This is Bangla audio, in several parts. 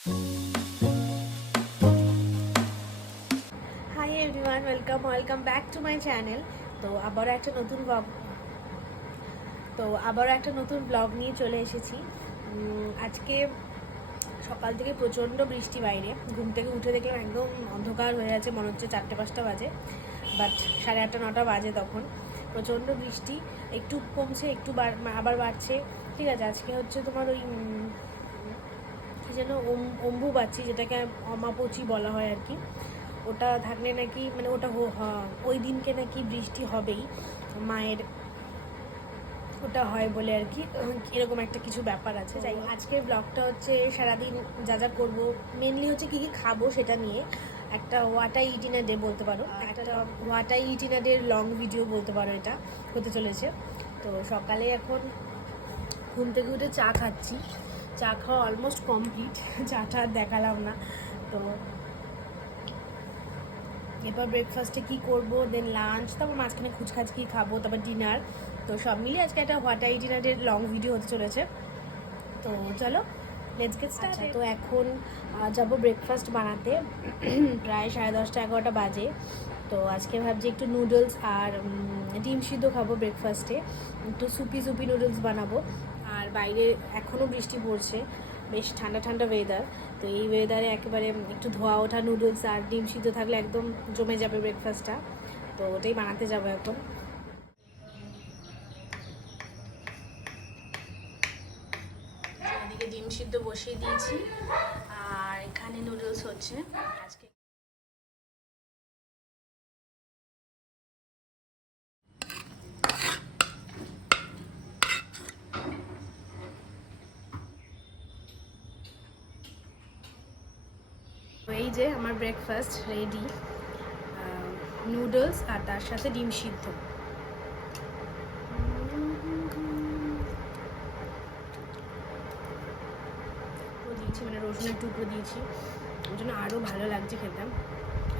Hi everyone, welcome back to my channel. তো আবারও একটা নতুন ব্লগ নিয়ে চলে এসেছি। আজকে সকাল থেকে প্রচণ্ড বৃষ্টি বাইরে। ঘুম থেকে উঠে দেখলাম একদম অন্ধকার হয়ে আছে, মনে হচ্ছে 4-5টা বাজে, বাট 8:30-9টা বাজে তখন। প্রচণ্ড বৃষ্টি, একটু কমছে একটু আবার বাড়ছে। ঠিক আছে, আজকে হচ্ছে তোমার ওই কী যেন অম্বুবাচী, যেটাকে অমাবচী বলা হয় আর কি। ওটা থাকলে নাকি মানে ওই দিনকে নাকি বৃষ্টি হবেই, মায়ের ওটা হয় বলে আর কি, এরকম একটা কিছু ব্যাপার আছে। যাই আজকের ব্লগটা হচ্ছে সারাদিন যা যা করবো, মেনলি হচ্ছে কী কী খাবো সেটা নিয়ে একটা what I it in a day বলতে পারো, একটা what I it in a day long video বলতে পারো এটা হতে চলেছে। তো সকালে এখন ঘুম থেকে উঠে চা খাচ্ছি, চা খাওয়া অলমোস্ট কমপ্লিট, চাটা আর দেখালাম না। তো এরপর ব্রেকফাস্টে কী করবো, দেন লাঞ্চ, তারপর মাঝখানে খুচখাচ কী খাবো, তারপর ডিনার। তো সব মিলিয়ে আজকে একটা হোয়াট আই ডিনারের লং ভিডিও হতে চলেছে। তো চলো লেটস গেট স্টার্ট। তো এখন যাবো ব্রেকফাস্ট বানাতে, প্রায় 10:30-11টা বাজে। তো আজকে ভাবছি একটু নুডলস আর ডিম সিদ্ধ খাবো ব্রেকফাস্টে, একটু সুপি নুডলস বানাবো। আর বাইরে এখনও বৃষ্টি পড়ছে, বেশ ঠান্ডা ঠান্ডা ওয়েদার। তো এই ওয়েদারে একেবারে একটু ধোয়া ওঠা নুডলস আর ডিম সিদ্ধ থাকলে একদম জমে যাবে ব্রেকফাস্টটা। তো ওটাই বানাতে যাবো এখন। এদিকে ডিম সিদ্ধ বসিয়ে দিয়েছি আর এখানে নুডলস হচ্ছে আজকে। এই যে আমার ব্রেকফাস্ট রেডি, নুডলস আর তার সাথে ডিম সিদ্ধ। দিয়েছি মানে রসুনের টুকরো দিয়েছি, ওই জন্য আরও ভালো লাগছে খেতে।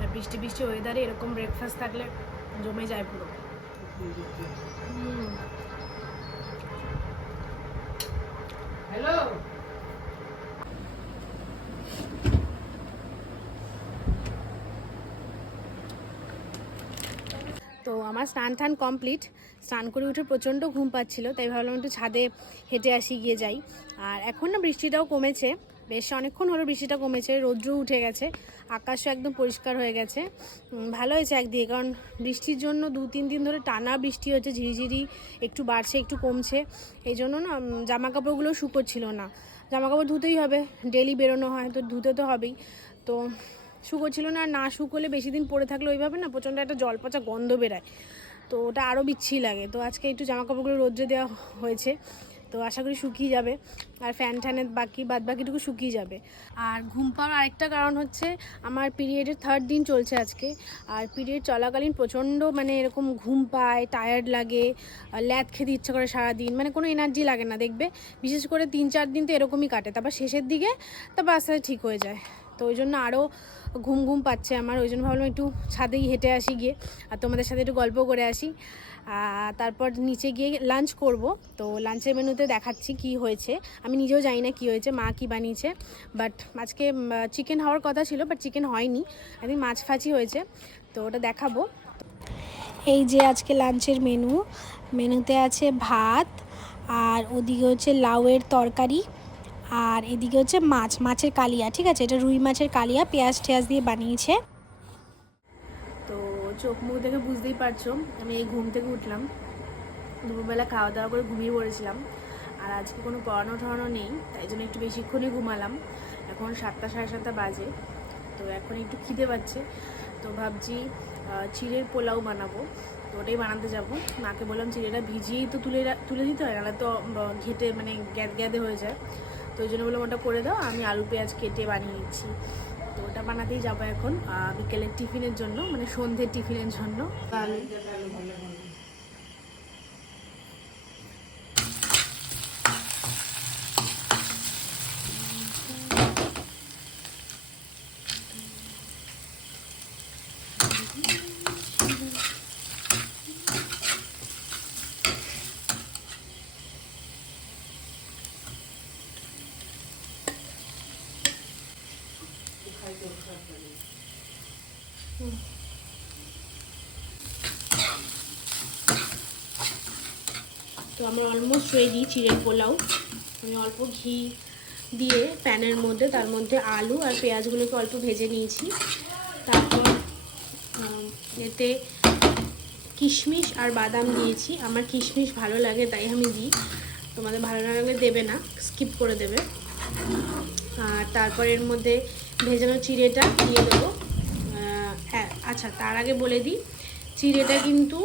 আর বৃষ্টি ওয়েদারে এরকম ব্রেকফাস্ট থাকলে জমে যায় পুরো। হ্যালো, তো আমার স্নান কমপ্লিট। স্নান করে উঠে প্রচণ্ড ঘুম পাচ্ছিল, তাই ভাবলাম একটু ছাদে হেঁটে আসি, গিয়ে যাই। আর এখন না বৃষ্টিটাও কমেছে, বেশ অনেকক্ষণ হলো বৃষ্টিটা কমেছে, রৌদ্রও উঠে গেছে, আকাশও একদম পরিষ্কার হয়ে গেছে। ভালো হয়েছে একদিকে, কারণ বৃষ্টির জন্য 2-3 দিন ধরে টানা বৃষ্টি হচ্ছে, ঝিরিঝিরি একটু বাড়ছে একটু কমছে। এই জন্য না জামা কাপড়গুলো শুকোচ্ছিল না। জামা কাপড় ধুতেই হবে, ডেলি বেরোনো হয়, তো ধুতে তো হবেই। তো শুকোচ্ছিল না, আর না শুকোলে বেশি দিন পরে থাকলে ওইভাবে না প্রচণ্ড একটা জল পচা গন্ধ বেরায়, তো ওটা আরও বিচ্ছিরি লাগে। তো আজকে একটু জামা কাপড়গুলো রোদ্রে দেওয়া হয়েছে, তো আশা করি শুকিয়ে যাবে। আর ফ্যানের বাকিটুকু শুকিয়ে যাবে। আর ঘুম পাওয়ার আরেকটা কারণ হচ্ছে আমার পিরিয়ডের 3rd দিন চলছে আজকে। আর পিরিয়ড চলাকালীন প্রচণ্ড মানে এরকম ঘুম পায়, টায়ার্ড লাগে, ল্যাদ খেতে ইচ্ছে করে সারাদিন, মানে কোনো এনার্জি লাগে না দেখবে। বিশেষ করে 3-4 দিন তো এরকমই কাটে, তারপর শেষের দিকে তারপর আস্তে আস্তে ঠিক হয়ে যায়। তো ওই জন্য আরও ঘুম পাচ্ছে আমার, ওই জন্য ভাবলাম একটু ছাদেই হেঁটে আসি গিয়ে, আর তোমাদের সাথে একটু গল্প করে আসি। তারপর নিচে গিয়ে লাঞ্চ করব। তো লাঞ্চের মেনুতে দেখাচ্ছি কি হয়েছে, আমি নিজেও জানি না কী হয়েছে, মা কি বানিয়েছে। বাট আজকে চিকেন হওয়ার কথা ছিল, বাট চিকেন হয়নি, একদিন মাছ ফাঁচি হয়েছে, তো ওটা দেখাবো। এই যে আজকে লাঞ্চের মেনুতে আছে ভাত, আর ওদিকে হচ্ছে লাউয়ের তরকারি, আর এদিকে হচ্ছে মাছের কালিয়া। ঠিক আছে, এটা রুই মাছের কালিয়া, পেঁয়াজ টেয়াজ দিয়ে বানিয়েছে। তো চোখ মুখ দেখে বুঝতেই পারছো আমি এই ঘুম থেকে উঠলাম, দুপুরবেলা খাওয়া দাওয়া করে ঘুমিয়ে পড়েছিলাম। আর আজকে কোনো পড়ানো নেই, তাই জন্য একটু বেশিক্ষণই ঘুমালাম। এখন 7টা 7:30 বাজে, তো এখন একটু খিদে পাচ্ছে। তো ভাবছি চিড়ের পোলাও বানাবো, তো ওটাই বানাতে যাবো। মাকে বললাম চিড়েটা ভিজিয়েই তো তুলে দিতে হয়, নাহলে তো ঘেটে মানে গ্যাদে হয়ে যায়। তো ওই জন্য বললাম ওটা করে দাও, আমি আলু পেঁয়াজ কেটে বানিয়ে নিচ্ছি। তো ওটা বানাতেই যাবো এখন বিকেলের টিফিনের জন্য, মানে সন্ধ্যের টিফিনের জন্য। তো আমার অলমোস্ট রেডি চিড়ের পোলাও। আমি অল্প ঘি দিয়ে প্যানের মধ্যে তার মধ্যে আলু আর পেঁয়াজগুলোকে অল্প ভেজে নিয়েছি। তারপর এতে কিশমিশ আর বাদাম দিয়েছি। আমার কিশমিশ ভালো লাগে তাই আমি দিই, তোমাদের ভালো না লাগলে দেবে না, স্কিপ করে দেবে। আর তারপর এর মধ্যে ভেজানো চিড়েটা দিয়ে দেবো। হ্যাঁ আচ্ছা, তার আগে বলে দিই, চিড়েটা কিন্তু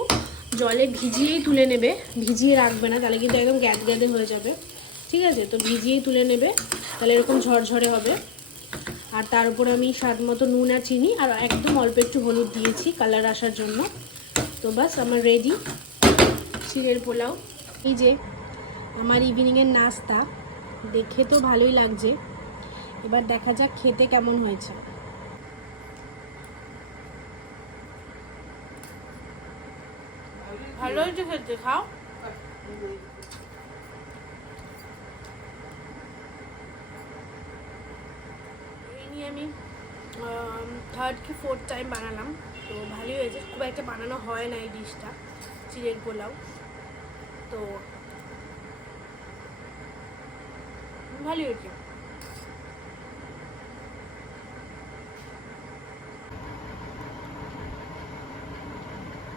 জলে ভিজিয়েই তুলে নেবে, ভিজিয়ে রাখবে না, তাহলে কিন্তু একদম গ্যাদ গ্যাদে হয়ে যাবে। ঠিক আছে, তো ভিজিয়েই তুলে নেবে, তাহলে এরকম ঝরঝরে হবে। আর তার উপর আমি স্বাদ মতো নুন আর চিনি আর একদম অল্প একটু হলুদ দিয়েছি কালার আসার জন্য। তো বাস আমার রেডি চিড়ের পোলাও। এই যে আমার ইভিনিংয়ের নাস্তা, দেখে তো ভালোই লাগছে, এবার দেখা যাক খেতে কেমন হয়েছে। ভালো হয়েছে খেতে, খাও। এই নিয়ে আমি থার্ড কি ফোর্থ টাইম বানালাম, তো ভালোই হয়েছে। খুব একটা বানানো হয় না এই ডিশটা, চিড়ের পোলাও, তো ভালোই হয়েছে।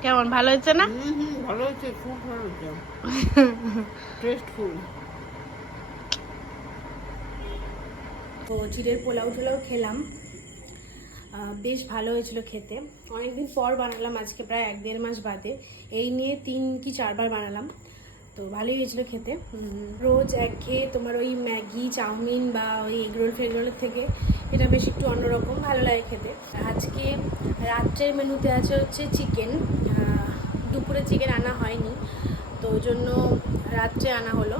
কেমন, ভালো হয়েছে না? ভালো হয়েছে, খুব ভালো হয়েছে, টেস্টফুল। তো চিড়ের পোলাও টোলাও খেলাম, বেশ ভালো হয়েছিল খেতে। অনেকদিন পর বানালাম, আজকে প্রায় 1-1.5 মাস বাদে। এই নিয়ে 3 কি 4 বার বানালাম, তো ভালোই হয়েছিল খেতে। রোজ একঘেয়ে তোমার ওই ম্যাগি চাউমিন বা ওই এগরোল ফেগরোলের থেকে এটা বেশ একটু অন্যরকম ভালো লাগে খেতে। আজকে রাত্রের মেনুতে আছে হচ্ছে চিকেন। দুপুরে চিকেন আনা হয়নি, তো ওই জন্য রাত্রে আনা হলো।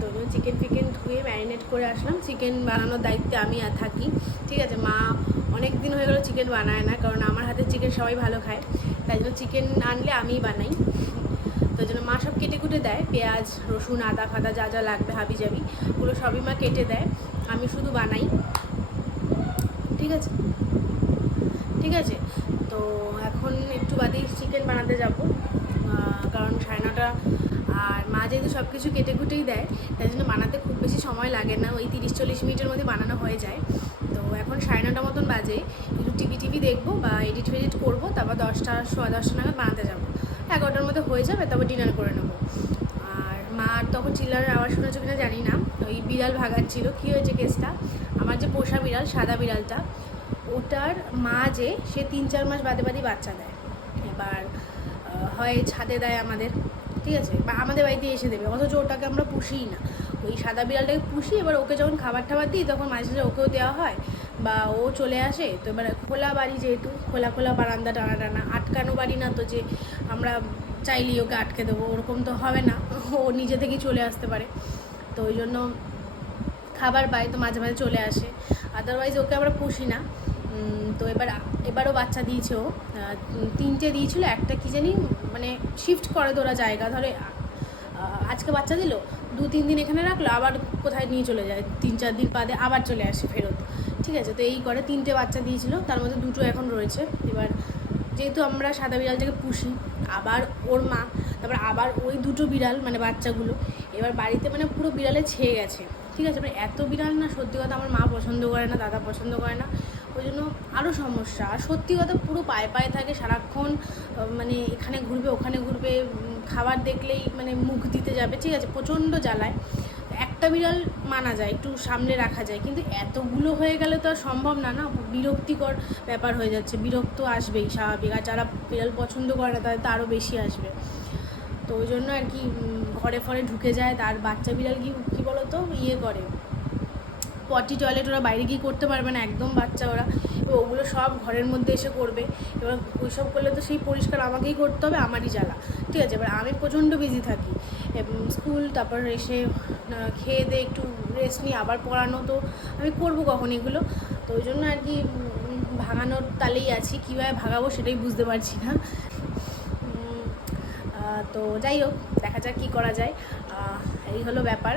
তো চিকেন ফিকেন ধুয়ে ম্যারিনেট করে আসলাম। চিকেন বানানোর দায়িত্বে আমি থাকি, ঠিক আছে। মা অনেক দিন হয়ে গেলো চিকেন বানায় না, কারণ আমার হাতে চিকেন সবাই ভালো খায়, তাই জন্য চিকেন আনলে আমিই বানাই। তো জন্য মা সব কেটে কুটে দেয়, পেঁয়াজ রসুন আদা ফাদা যা যা লাগবে হাবি জাবি ওগুলো সবই মা কেটে দেয়, আমি শুধু বানাই। ঠিক আছে, ঠিক আছে। তো এখন একটু বাদেই চিকেন বানাতে যাব, কারণ 9:30। আর মা যেহেতু সব কিছু কেটে কুটেই দেয়, তাই জন্য বানাতে খুব বেশি সময় লাগে না, ওই 30-40 মিনিটের মধ্যে বানানো হয়ে যায়। তো এখন 9:30 মতন বাজে, একটু টিভি দেখবো বা এডিট ফেডিট করবো, তারপর 10টা 10:15 নাগাদ বানাতে যাবো। 11টার মধ্যে হয়ে যাবে, তারপর ডিনার করে নেবো। আর মার তখন চিল্লার আওয়াজ শুনেছো কিনা জানি না, ওই বিড়াল ভাগাচ্ছিল। কী হয়েছে কেসটা, আমার যে পোষা বিড়াল সাদা বিড়ালটা, ওটার মা যে সে 3-4 মাস বাদে বাদে বাচ্চা দেয়। এবার হয় ছাদে দেয় আমাদের, ঠিক আছে, বা আমাদের বাড়িতে এসে দেবে, অথচ ওটাকে আমরা পুষিই না। ওই সাদা বিড়ালটাকে পুষি, এবার ওকে যখন খাবার টাবার দিই তখন মাঝে মাঝে ওকেও দেওয়া হয়, বা ও চলে আসে। তো এবার খোলা বাড়ি, যেহেতু খোলা খোলা বারান্দা টানা টানা, আটকানো বাড়ি না, তো যে আমরা চাইলেই ওকে আটকে দেবো ওরকম তো হবে না, ও নিজে থেকেই চলে আসতে পারে। তো ওই জন্য খাবার পাই তো মাঝে মাঝে চলে আসে, আদারওয়াইজ ওকে আমরা পুষি না। তো এবারও বাচ্চা দিয়েছে ও, 3টে দিয়েছিল, একটা কি জানি মানে শিফট করে তো ওরা জায়গা, ধরে আজকে বাচ্চা দিল, 2-3 দিন এখানে রাখলো, আবার কোথায় নিয়ে চলে যায়, 3-4 দিন বাদে আবার চলে আসে ফেরত, ঠিক আছে। তো এই করে 3টে বাচ্চা দিয়েছিল, তার মধ্যে 2টো এখন রয়েছে। এবার যেহেতু আমরা সাদা বিড়ালটাকে পুষি, আবার ওর মা, তারপর আবার ওই 2টো বিড়াল মানে বাচ্চাগুলো, এবার বাড়িতে মানে পুরো বিড়ালে ছেয়ে গেছে, ঠিক আছে। মানে এত বিড়াল না, সত্যি কথা আমার মা পছন্দ করে না, দাদা পছন্দ করে না, ওই জন্য আরও সমস্যা। আর সত্যি কথা পুরো পায়ে পায়ে থাকে সারাক্ষণ, মানে এখানে ঘুরবে ওখানে ঘুরবে, খাবার দেখলেই মানে মুখ দিতে যাবে, ঠিক আছে, প্রচণ্ড জ্বালায়। একটা বিড়াল মানা যায়, একটু সামনে রাখা যায়, কিন্তু এতগুলো হয়ে গেলে তো আর সম্ভব না, না, বিরক্তিকর ব্যাপার হয়ে যাচ্ছে, বিরক্ত আসবেই স্বাভাবিক। আর যারা বিড়াল পছন্দ করে না তাদের তো আরও বেশি আসবে। তো ওই জন্য আর কি ঘরে ফরে ঢুকে যায়। তার বাচ্চা বিড়াল কী বলো তো, ইয়ে করে, পটি টয়লেট ওরা বাইরে গিয়ে করতে পারবে না, একদম বাচ্চা ওরা, ওগুলো সব ঘরের মধ্যে এসে করবে। এবার ওইসব করলে তো সেই পরিষ্কার আমাকেই করতে হবে, আমারই জ্বালা, ঠিক আছে। এবার আমি প্রচণ্ড বিজি থাকি, স্কুল, তারপর এসে খেয়ে দিয়ে একটু রেস্ট নিয়ে আবার পড়ানো, তো আমি করবো কখন এগুলো। তো ওই জন্য আর কি ভাগানোর তালেই আছি, কীভাবে ভাগাবো সেটাই বুঝতে পারছি না। তো যাই হোক, দেখা যাক কী করা যায়, এই হলো ব্যাপার।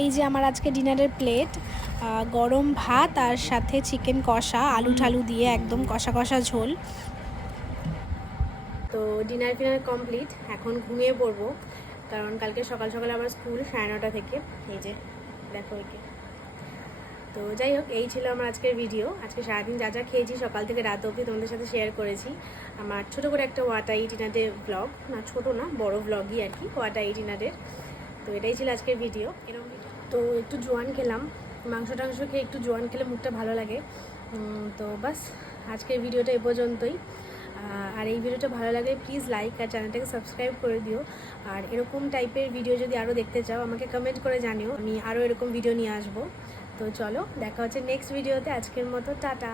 এই যে আমার আজকে ডিনারের প্লেট, গরম ভাত আর সাথে চিকেন কষা, আলু ঠালু দিয়ে একদম কষা কষা ঝোল। তো ডিনার ফিনার কমপ্লিট, এখন ঘুমিয়ে পড়বো, কারণ কালকে সকাল সকাল আমার স্কুল 9:30 থেকে। এই যে দেখো একে। তো যাই হোক, এই ছিল আমার আজকের ভিডিও। আজকে সারাদিন যা যা খেয়েছি সকাল থেকে রাত অবধি তোমাদের সাথে শেয়ার করেছি। আমার ছোটো করে একটা ওয়াটা ইটিনাডের ব্লগ, না ছোটো না বড় ব্লগই আর কি, ওয়াটা ইটিনাডের। তো এটাই ছিল আজকের ভিডিও। এরকম তো একটু জোয়ান খেলাম, মাংস টাংস খেয়ে একটু জোয়ান খেলে মুখটা ভালো লাগে। তো বাস আজকের ভিডিওটা এ পর্যন্তই। আর এই ভিডিওটা ভালো লাগলে প্লিজ লাইক আর চ্যানেলটাকে সাবস্ক্রাইব করে দিও। আর এরকম টাইপের ভিডিও যদি আরও দেখতে চাও আমাকে কমেন্ট করে জানিও, আমি আরও এরকম ভিডিও নিয়ে আসবো। তো চলো, দেখা হচ্ছে নেক্সট ভিডিওতে। আজকের মতো টাটা।